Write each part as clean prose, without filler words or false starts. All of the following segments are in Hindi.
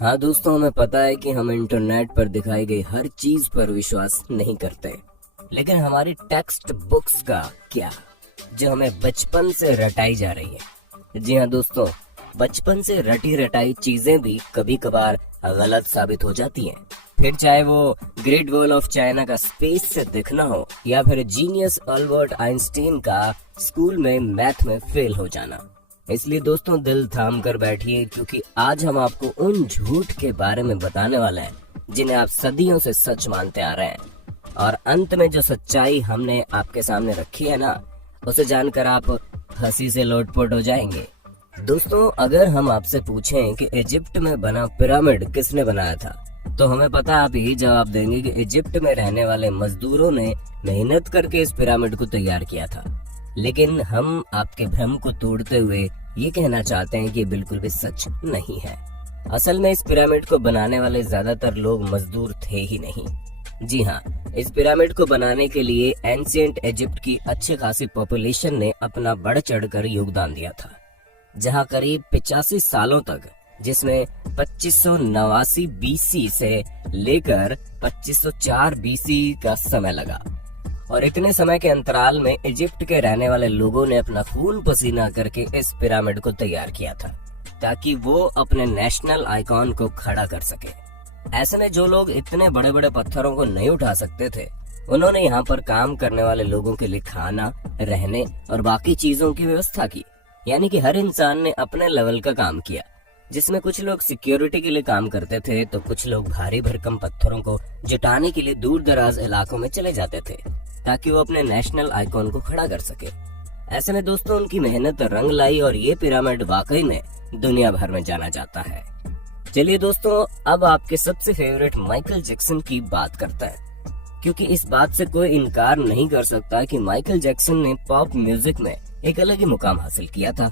हाँ दोस्तों, हमें पता है कि हम इंटरनेट पर दिखाई गई हर चीज पर विश्वास नहीं करते, लेकिन हमारी टेक्स्ट बुक्स का क्या, जो हमें बचपन से रटाई जा रही है। जी हाँ दोस्तों, बचपन से रटी रटाई चीजें भी कभी कभार गलत साबित हो जाती हैं। फिर चाहे वो ग्रेट वॉल ऑफ चाइना का स्पेस से दिखना हो या फिर जीनियस अल्बर्ट आइंस्टीन का स्कूल में मैथ में फेल हो जाना। इसलिए दोस्तों, दिल थाम कर बैठिए, क्योंकि आज हम आपको उन झूठ के बारे में बताने वाले हैं जिन्हें आप सदियों से सच मानते आ रहे हैं। और अंत में जो सच्चाई हमने आपके सामने रखी है ना, उसे जानकर आप हंसी से लोटपोट हो जाएंगे। दोस्तों, अगर हम आपसे पूछें कि इजिप्ट में बना पिरामिड किसने बनाया था, तो हमें पता आप यही जवाब देंगे कि इजिप्ट में रहने वाले मजदूरों ने मेहनत करके इस पिरामिड को तैयार किया था। लेकिन हम आपके भ्रम को तोड़ते हुए ये कहना चाहते हैं कि बिल्कुल भी सच नहीं है। असल में इस पिरामिड को बनाने वाले ज्यादातर लोग मजदूर थे ही नहीं। जी हाँ, इस पिरामिड को बनाने के लिए एंशिएंट इजिप्ट की अच्छी खासी पॉपुलेशन ने अपना बढ़ चढ़कर योगदान दिया था, जहाँ करीब 85 सालों तक, जिसमें 2589 बीसी से लेकर 2504 बीसी का समय लगा। और इतने समय के अंतराल में इजिप्ट के रहने वाले लोगों ने अपना खून पसीना करके इस पिरामिड को तैयार किया था, ताकि वो अपने नेशनल आइकॉन को खड़ा कर सके। ऐसे में जो लोग इतने बड़े बड़े पत्थरों को नहीं उठा सकते थे, उन्होंने यहाँ पर काम करने वाले लोगों के लिए खाना, रहने और बाकी चीजों की व्यवस्था की। यानी कि हर इंसान ने अपने लेवल का काम किया, जिसमें कुछ लोग सिक्योरिटी के लिए काम करते थे, तो कुछ लोग भारी भरकम पत्थरों को जुटाने के लिए दूर दराज इलाकों में चले जाते थे, ताकि वो अपने नेशनल आइकॉन को खड़ा कर सके। ऐसे में दोस्तों, उनकी मेहनत रंग लाई और ये पिरामिड वाकई में दुनिया भर में जाना जाता है। चलिए दोस्तों, अब आपके सबसे फेवरेट माइकल जैक्सन की बात करते हैं, क्योंकि इस बात से कोई इनकार नहीं कर सकता कि माइकल जैक्सन ने पॉप म्यूजिक में एक अलग ही मुकाम हासिल किया था,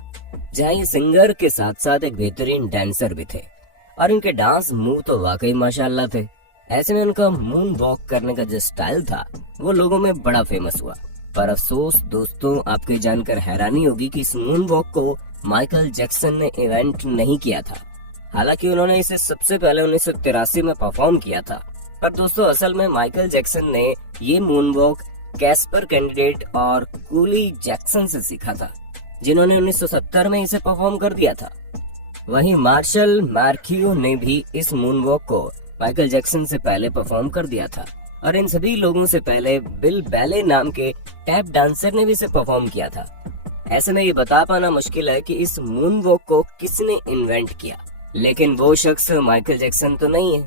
जहाँ ये सिंगर के साथ साथ एक बेहतरीन डांसर भी थे, और इनके डांस मूव तो वाकई माशाल्लाह थे। ऐसे में उनका मून वॉक करने का जो स्टाइल था, वो लोगों में बड़ा फेमस हुआ। पर अफसोस दोस्तों, आपको जानकर हैरानी होगी कि इस मून वॉक को माइकल जैक्सन ने इवेंट नहीं किया था। हालांकि उन्होंने इसे सबसे पहले 1983 में परफॉर्म किया था। पर दोस्तों, असल में माइकल जैक्सन ने ये मून वॉक कैस्पर कैंडिडेट और कूली जैक्सन से सीखा था, जिन्होंने 1970 में इसे परफॉर्म कर दिया था। वहीं मार्शल मार्कियो ने भी इस मून वॉक को माइकल जैक्सन से पहले परफॉर्म कर दिया था, और इन सभी लोगों से पहले बिल बैले नाम के टैप डांसर ने भी इसे परफॉर्म किया था। ऐसे में ये बता पाना मुश्किल है कि इस मून वॉक को किसने इन्वेंट किया, लेकिन वो शख्स माइकल जैक्सन तो नहीं है।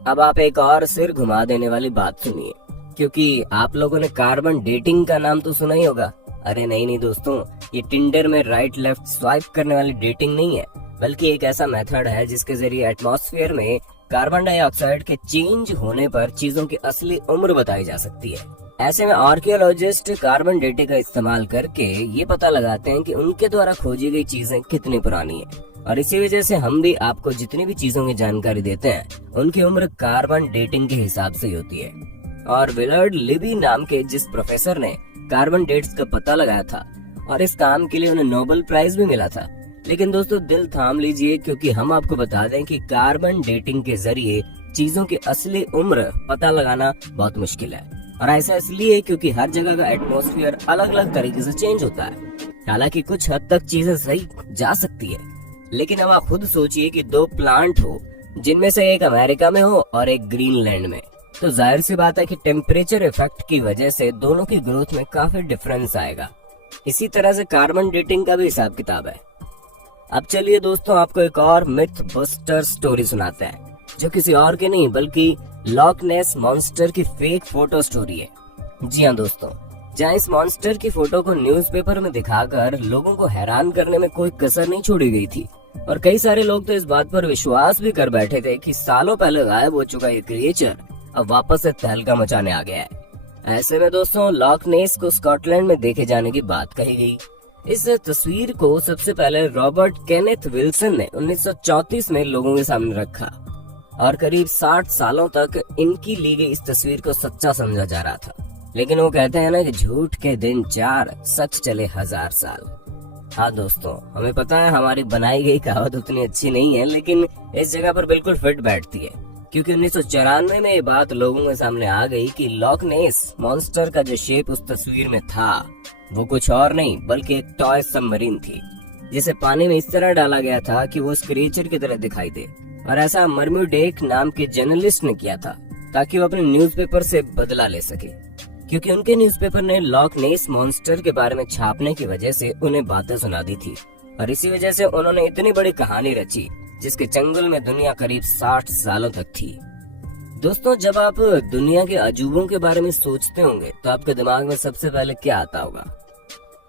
अब आप एक और सिर घुमा देने वाली बात सुनिए, क्योंकि आप लोगों ने कार्बन डेटिंग का नाम तो सुना ही होगा। अरे नहीं दोस्तों, ये टिंडर में राइट लेफ्ट स्वाइप करने वाली डेटिंग नहीं है, बल्कि एक ऐसा मेथड है जिसके जरिए एटमॉस्फेयर में कार्बन डाइऑक्साइड के चेंज होने पर चीजों की असली उम्र बताई जा सकती है। ऐसे में आर्कियोलॉजिस्ट कार्बन डेटिंग का इस्तेमाल करके ये पता लगाते हैं कि उनके द्वारा खोजी गई चीजें कितनी पुरानी है, और इसी वजह से हम भी आपको जितनी भी चीजों की जानकारी देते हैं, उनकी उम्र कार्बन डेटिंग के हिसाब से ही होती है। और विलर्ड लिबी नाम के जिस प्रोफेसर ने कार्बन डेट्स का पता लगाया था, और इस काम के लिए उन्हें नोबेल प्राइज भी मिला था। लेकिन दोस्तों, दिल थाम लीजिए, क्योंकि हम आपको बता दें कि कार्बन डेटिंग के जरिए चीजों की असली उम्र पता लगाना बहुत मुश्किल है। और ऐसा इसलिए क्योंकि हर जगह का एटमॉस्फेयर अलग अलग तरीके से चेंज होता है। हालांकि कुछ हद तक चीजें सही जा सकती है, लेकिन अब आप खुद सोचिए कि दो प्लांट हो, जिनमें से एक अमेरिका में हो और एक ग्रीनलैंड में, तो जाहिर सी बात है कि टेम्परेचर इफेक्ट की वजह से दोनों की ग्रोथ में काफी डिफरेंस आएगा। इसी तरह से कार्बन डेटिंग का भी हिसाब किताब है। अब चलिए दोस्तों, आपको एक और मिथ बस्टर स्टोरी सुनाते हैं, जो किसी और की नहीं बल्कि लॉक नेस मॉन्स्टर की फेक फोटो स्टोरी है। जी हाँ दोस्तों, जहाँ इस मॉन्स्टर की फोटो को न्यूज़पेपर में दिखाकर लोगों को हैरान करने में कोई कसर नहीं छोड़ी गई थी, और कई सारे लोग तो इस बात पर विश्वास भी कर बैठे थे कि सालों पहले गायब हो चुका ये क्रिएचर अब वापस से तहलका मचाने आ गया है। ऐसे में दोस्तों, लॉक नेस को स्कॉटलैंड में देखे जाने की बात कही गई। इस तस्वीर को सबसे पहले रॉबर्ट केनेथ विल्सन ने 1934 में लोगों के सामने रखा, और करीब 60 सालों तक इनकी ली गई इस तस्वीर को सच्चा समझा जा रहा था। लेकिन वो कहते हैं ना कि झूठ के दिन 4, सच चले 1000 साल। हाँ दोस्तों, हमें पता है हमारी बनाई गई कहावत उतनी अच्छी नहीं है, लेकिन इस जगह पर बिल्कुल फिट बैठती है। क्योंकि 1994 में ये बात लोगों के सामने आ गई कि लॉक नेस मॉन्स्टर का जो शेप उस तस्वीर में था वो कुछ और नहीं बल्कि एक टॉय सबमरीन थी, जिसे पानी में इस तरह डाला गया था कि वो उस क्रिएचर की तरह दिखाई दे। और ऐसा मर्म्यूडेक नाम के जर्नलिस्ट ने किया था ताकि वो अपने न्यूज़पेपर से बदला ले सके, क्योंकि उनके न्यूज़पेपर ने लॉक नेस मॉन्स्टर के बारे में छापने की वजह से उन्हें बातें सुना दी थी। और इसी वजह से उन्होंने इतनी बड़ी कहानी रची जिसके चंगुल में दुनिया करीब 60 सालों तक थी। दोस्तों, जब आप दुनिया के अजूबों के बारे में सोचते होंगे तो आपके दिमाग में सबसे पहले क्या आता होगा?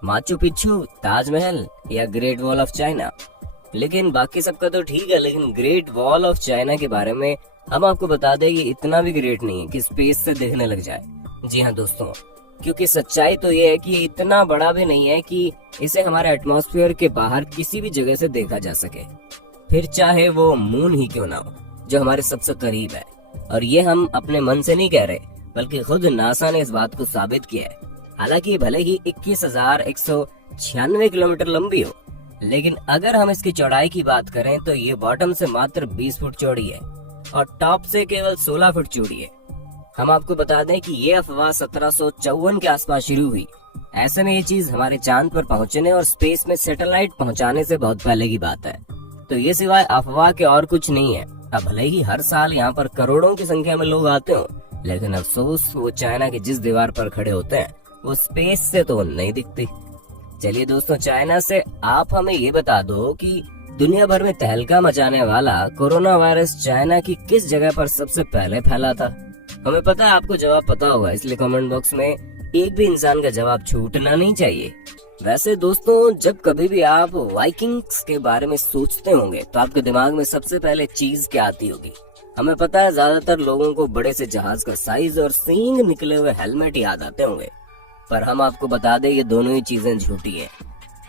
माचू पिच्चू, ताजमहल या ग्रेट वॉल ऑफ चाइना? लेकिन बाकी सबका तो ठीक है, लेकिन ग्रेट वॉल ऑफ चाइना के बारे में हम आपको बता दें ये इतना भी ग्रेट नहीं है कि स्पेस से दिखने लग जाए। जी हाँ दोस्तों, क्योंकि सच्चाई तो ये है कि ये इतना बड़ा भी नहीं है कि इसे हमारे एटमॉस्फेयर के बाहर किसी भी जगह से देखा जा सके, फिर चाहे वो मून ही क्यों ना हो जो हमारे सबसे करीब है। और ये हम अपने मन से नहीं कह रहे, बल्कि खुद नासा ने इस बात को साबित किया है। हालांकि भले ही 21,196 किलोमीटर लंबी हो, लेकिन अगर हम इसकी चौड़ाई की बात करें तो ये बॉटम से मात्र 20 फुट चौड़ी है और टॉप से केवल 16 फुट चौड़ी है। हम आपको बता दें कि ये अफवाह 1754 के आसपास शुरू हुई। ऐसे में ये चीज हमारे चांद पर पहुंचने और स्पेस में सैटेलाइट पहुंचाने से बहुत पहले की बात है। तो ये सिवाय अफवाह के और कुछ नहीं है। अब भले ही हर साल यहाँ पर करोड़ों की संख्या में लोग आते हो, लेकिन अफसोस वो चाइना की जिस दीवार पर खड़े होते हैं वो स्पेस से तो नहीं दिखती। चलिए दोस्तों, चाइना से आप हमें ये बता दो कि दुनिया भर में तहलका मचाने वाला कोरोना वायरस चाइना की किस जगह पर सबसे पहले फैला था? हमें पता है आपको जवाब पता होगा, इसलिए कमेंट बॉक्स में एक भी इंसान का जवाब छूटना नहीं चाहिए। वैसे दोस्तों, जब कभी भी आप वाइकिंग्स के बारे में सोचते होंगे तो आपके दिमाग में सबसे पहले चीज क्या आती होगी? हमें पता है ज्यादातर लोगों को बड़े से जहाज का साइज और सींग निकले हुए हेलमेट याद आते होंगे, पर हम आपको बता दें ये दोनों ही चीजें झूठी है,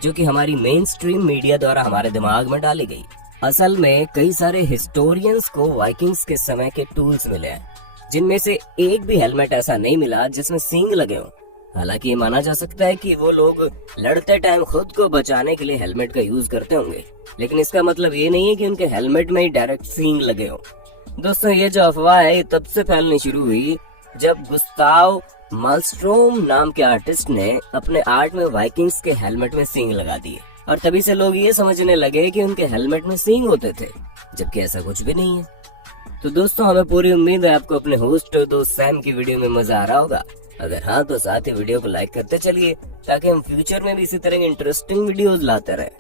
जो कि हमारी मेन स्ट्रीम मीडिया द्वारा हमारे दिमाग में डाली गई। असल में कई सारे हिस्टोरियंस को वाइकिंग्स के समय के टूल्स मिले हैं, जिनमें से एक भी हेलमेट ऐसा नहीं मिला जिसमें सींग लगे हों। हालांकि ये माना जा सकता है कि वो लोग लड़ते टाइम खुद को बचाने के लिए हेलमेट का यूज करते होंगे, लेकिन इसका मतलब ये नहीं है कि उनके हेलमेट में ही डायरेक्ट सींग लगे हो। दोस्तों, ये जो अफवाह है ये तब से फैलनी शुरू हुई जब गुस्ताव मालस्ट्रोम नाम के आर्टिस्ट ने अपने आर्ट में वाइकिंग्स के हेलमेट में सींग लगा दिए, और तभी से लोग ये समझने लगे कि उनके हेलमेट में सींग होते थे, जबकि ऐसा कुछ भी नहीं है। तो दोस्तों, हमें पूरी उम्मीद है आपको अपने होस्ट दोस्त सैम की वीडियो में मजा आ रहा होगा। अगर हाँ तो साथ ही वीडियो को लाइक करते चलिए, ताकि हम फ्यूचर में भी इसी तरह की इंटरेस्टिंग वीडियोस लाते रहे।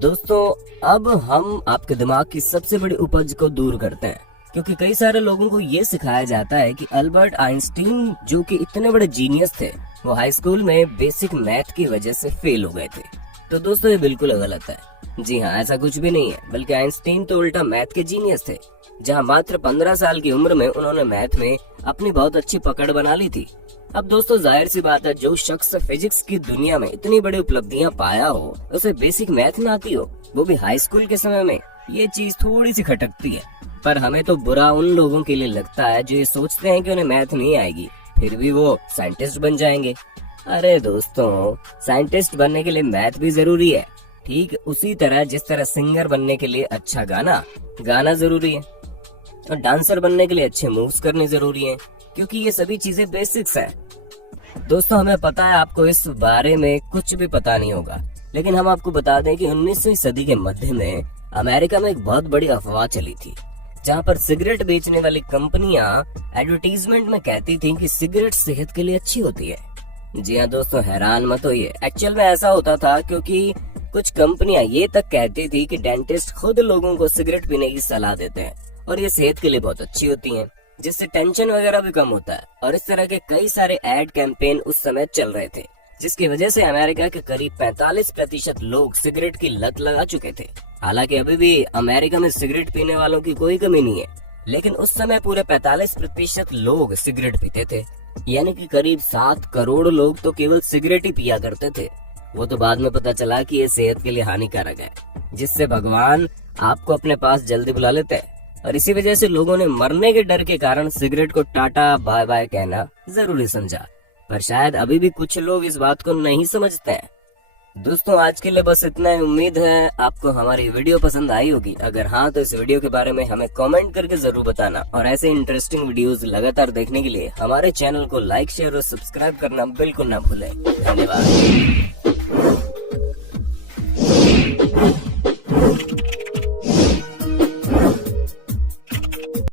दोस्तों, अब हम आपके दिमाग की सबसे बड़ी उपज को दूर करते हैं, क्योंकि कई सारे लोगों को ये सिखाया जाता है कि अल्बर्ट आइंस्टीन जो कि इतने बड़े जीनियस थे, वो हाई स्कूल में बेसिक मैथ की वजह से फेल हो गए थे। तो दोस्तों, ये बिल्कुल गलत है। जी हाँ, ऐसा कुछ भी नहीं है, बल्कि आइंस्टीन तो उल्टा मैथ के जीनियस थे, जहाँ मात्र 15 साल की उम्र में उन्होंने मैथ में अपनी बहुत अच्छी पकड़ बना ली थी। अब दोस्तों, जाहिर सी बात है, जो शख्स फिजिक्स की दुनिया में इतनी बड़ी उपलब्धियां पाया हो, उसे बेसिक मैथ ना आती हो, वो भी हाई स्कूल के समय में, ये चीज थोड़ी सी खटकती है। पर हमें तो बुरा उन लोगों के लिए लगता है जो ये सोचते हैं कि उन्हें मैथ नहीं आएगी, फिर भी वो साइंटिस्ट बन जाएंगे। अरे दोस्तों, साइंटिस्ट बनने के लिए मैथ भी जरूरी है, ठीक उसी तरह जिस तरह सिंगर बनने के लिए अच्छा गाना जरूरी है, और डांसर बनने के लिए अच्छे मूव्स करने जरूरी हैं, क्योंकि ये सभी चीजें बेसिक्स हैं। दोस्तों, हमें पता है आपको इस बारे में कुछ भी पता नहीं होगा, लेकिन हम आपको बता दें कि 19वीं सदी के मध्य में अमेरिका में एक बहुत बड़ी अफवाह चली थी, जहां पर सिगरेट बेचने वाली कंपनियां एडवर्टीजमेंट में कहती थीं कि सिगरेट सेहत के लिए अच्छी होती है। जी हाँ दोस्तों, हैरान मत होइए, एक्चुअल में ऐसा होता था क्योंकि कुछ कंपनियां ये तक कहती थी कि डेंटिस्ट खुद लोगों को सिगरेट पीने की सलाह देते हैं और ये सेहत के लिए बहुत अच्छी होती हैं, जिससे टेंशन वगैरह भी कम होता है। और इस तरह के कई सारे एड कैंपेन उस समय चल रहे थे, जिसकी वजह से अमेरिका के करीब 45% लोग सिगरेट की लत लगा चुके थे। हालांकि अभी भी अमेरिका में सिगरेट पीने वालों की कोई कमी नहीं है, लेकिन उस समय पूरे 45% लोग सिगरेट पीते थे, यानी कि करीब 7 करोड़ लोग तो केवल सिगरेट ही पिया करते थे। वो तो बाद में पता चला कि ये सेहत के लिए हानिकारक है, जिससे भगवान आपको अपने पास जल्दी बुला लेते हैं, और इसी वजह से लोगों ने मरने के डर के कारण सिगरेट को टाटा बाय बाय कहना जरूरी समझा। पर शायद अभी भी कुछ लोग इस बात को नहीं समझते हैं। दोस्तों आज के लिए बस इतना ही। उम्मीद है आपको हमारी वीडियो पसंद आई होगी। अगर हाँ तो इस वीडियो के बारे में हमें कमेंट करके जरूर बताना और ऐसे इंटरेस्टिंग वीडियोस लगातार देखने के लिए हमारे चैनल को लाइक शेयर और सब्सक्राइब करना बिल्कुल ना भूलें। धन्यवाद।